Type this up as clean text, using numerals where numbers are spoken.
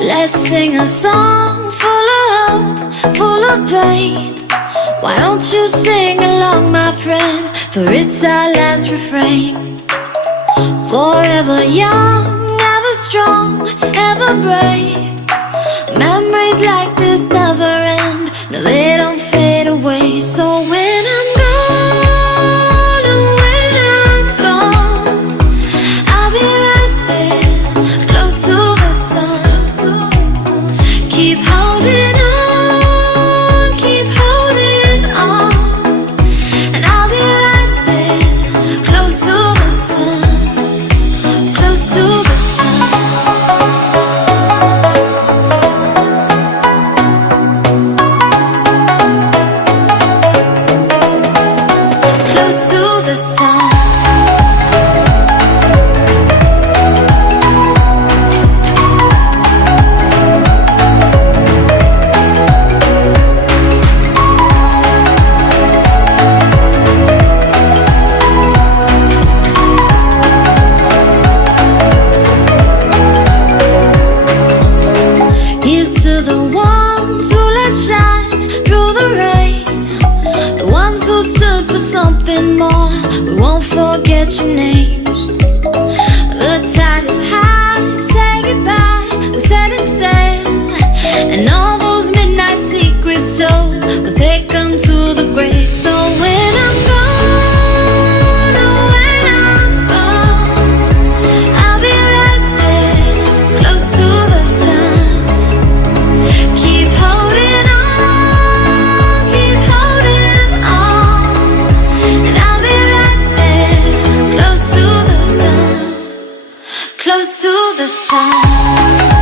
Let's sing a song full of hope, full of pain. Why don't you sing along, my friend? For it's our last refrain. Forever young, ever strong, ever brave. Memories like this never end. No, they don't fade away. So when I'm gone, oh, when I'm gone, I'll be right there, close to the sun. Keep holding on, keep holding on, and I'll be right there, close to the sun, close to the sun. Close to the sun. Here's to the ones who let shine through the rain, the ones who stood for something more. We won't forget your names. The tide is high, say goodbye, we're setting sail, and all those midnight secrets told, we'll take them to the grave. So when I'm gone, oh, when I'm gone, I'll be right there, close to the sun. Keep holding on, keep holding on, and I'll be right there, close to the sun, close to the sun.